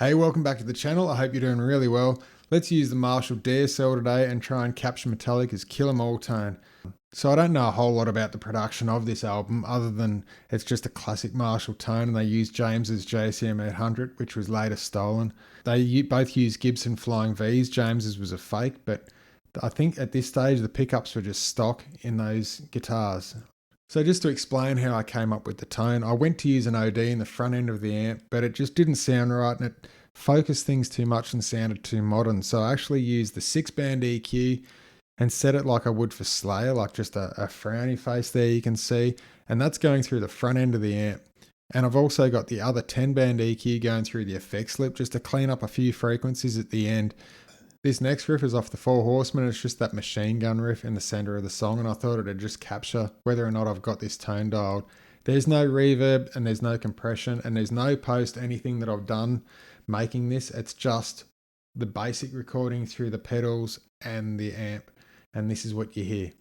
Hey, welcome back to the channel. I hope you're doing really well. Let's use the Marshall DSL today and try and capture Metallica's Kill 'Em All tone. So I don't know a whole lot about the production of this album other than it's just a classic Marshall tone, and they used James's JCM 800, which was later stolen. They both used Gibson Flying V's. James's was a fake, but I think at this stage the pickups were just stock in those guitars. So just to explain how I came up with the tone, I went to use an OD in the front end of the amp, but it just didn't sound right and it focused things too much and sounded too modern. So I actually used the 6-band EQ and set it like I would for Slayer, like just a frowny face there you can see, and that's going through the front end of the amp. And I've also got the other 10-band EQ going through the effects slip just to clean up a few frequencies at the end. This next riff is off the Four Horsemen. It's just that machine gun riff in the center of the song, and I thought it'd just capture whether or not I've got this tone dialed. There's no reverb and there's no compression and there's no post anything that I've done making this. It's just the basic recording through the pedals and the amp, and this is what you hear.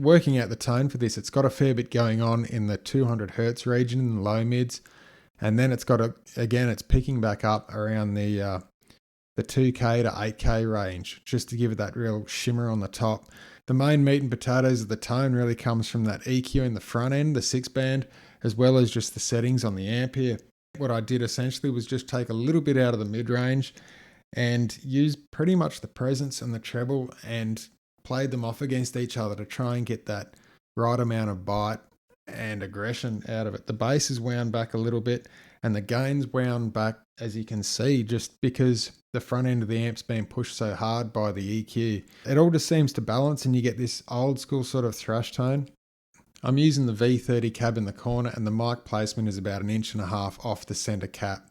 Working out the tone for this, it's got a fair bit going on in the 200 hertz region in the low mids, and then it's got it's picking back up around the 2K to 8K range, just to give it that real shimmer on the top. The main meat and potatoes of the tone really comes from that EQ in the front end, the 6-band, as well as just the settings on the amp here. What I did essentially was just take a little bit out of the mid-range and use pretty much the presence and the treble and played them off against each other to try and get that right amount of bite and aggression out of it. The bass is wound back a little bit and the gain's wound back, as you can see, just because the front end of the amp's been pushed so hard by the EQ. It all just seems to balance and you get this old school sort of thrash tone. I'm using the V30 cab in the corner and the mic placement is about 1.5 inches off the center cap.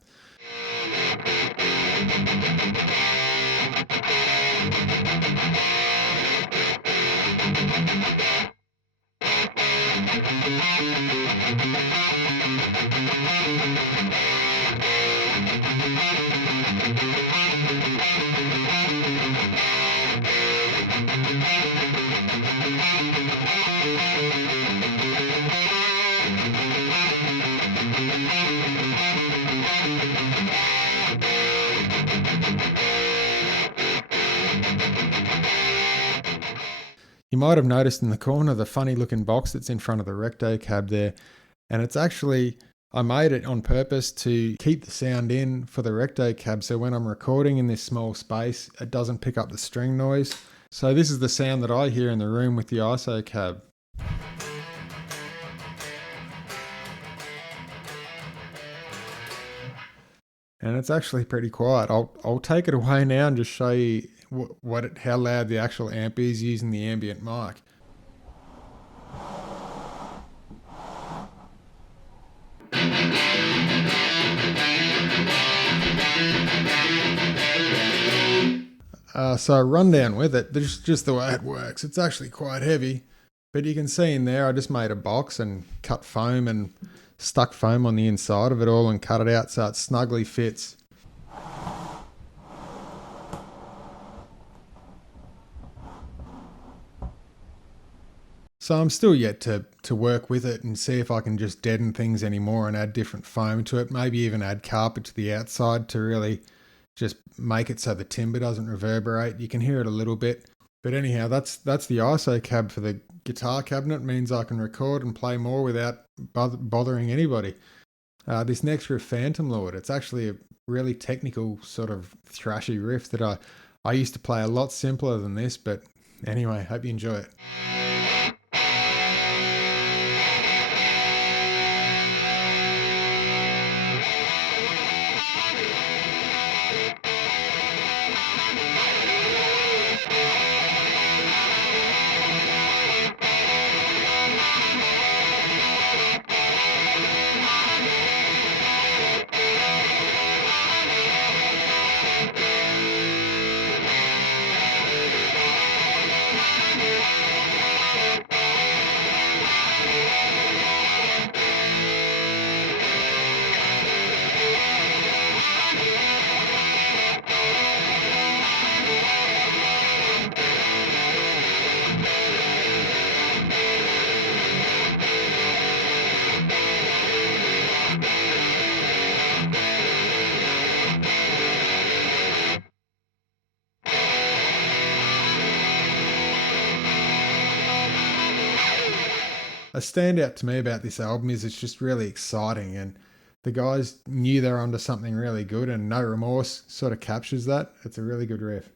You might have noticed in the corner the funny looking box that's in front of the recto cab there, and it's actually, I made it on purpose to keep the sound in for the recto cab, so when I'm recording in this small space it doesn't pick up the string noise. So this is the sound that I hear in the room with the ISO cab. And it's actually pretty quiet. I'll take it away now and just show you how loud the actual amp is using the ambient mic. So rundown with it, just the way it works. It's actually quite heavy, but you can see in there I just made a box and cut foam and stuck foam on the inside of it all and cut it out so it snugly fits. So I'm still yet to work with it and see if I can just deaden things anymore and add different foam to it, maybe even add carpet to the outside to really just make it so the timbre doesn't reverberate. You can hear it a little bit, But anyhow, that's the ISO cab for the guitar cabinet. It means I can record and play more without bothering anybody. This next riff, Phantom Lord, it's actually a really technical sort of thrashy riff that I used to play a lot simpler than this, but anyway, hope you enjoy it. A standout to me about this album is it's just really exciting, and the guys knew they were onto something really good, and No Remorse sort of captures that. It's a really good riff.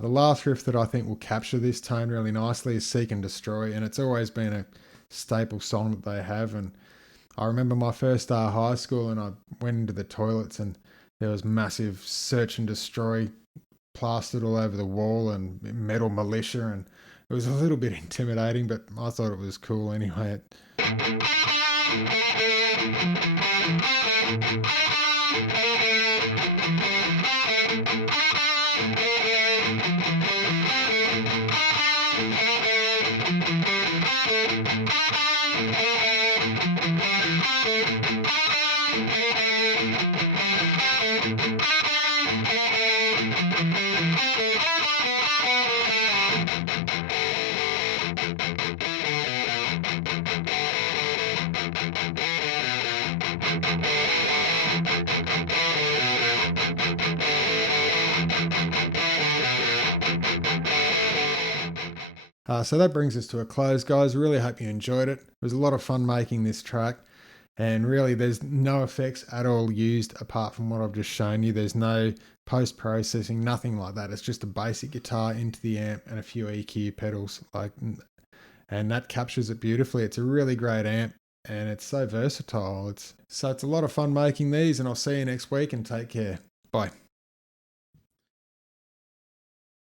The last riff that I think will capture this tone really nicely is Seek and Destroy, and it's always been a staple song that they have. And I remember my first day of high school, and I went into the toilets, and there was massive Search and Destroy plastered all over the wall and Metal Militia, and it was a little bit intimidating, but I thought it was cool anyway. So that brings us to a close, guys. Really hope you enjoyed it. It was a lot of fun making this track, and really there's no effects at all used apart from what I've just shown you. There's no post-processing, nothing like that. It's just a basic guitar into the amp and a few EQ pedals, and that captures it beautifully. It's a really great amp, and it's so versatile. It's a lot of fun making these, and I'll see you next week, and take care. Bye.